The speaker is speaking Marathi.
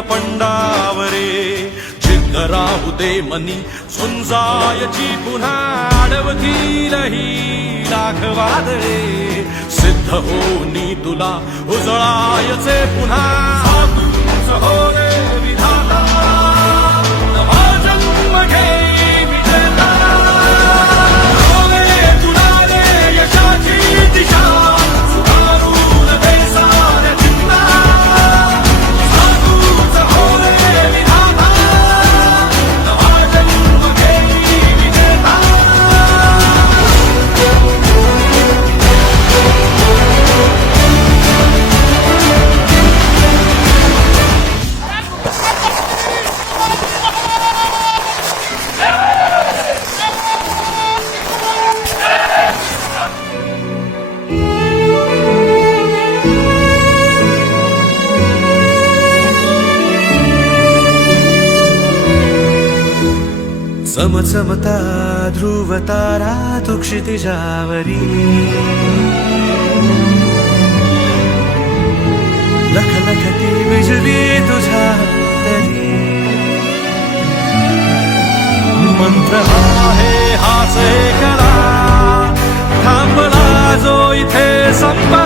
पंडावरे. जिद्द राहू दे मनी सुंजायची पुन्हा अडवतील ही लाख सिद्ध होनी तुला उजळायचे पुन्हा समचमता ध्रुवतारा तु क्षितिजावरी लख लखती बिजली तुझ्या तरी मंत्र आहे हासे कला थांबला जो इथे संपा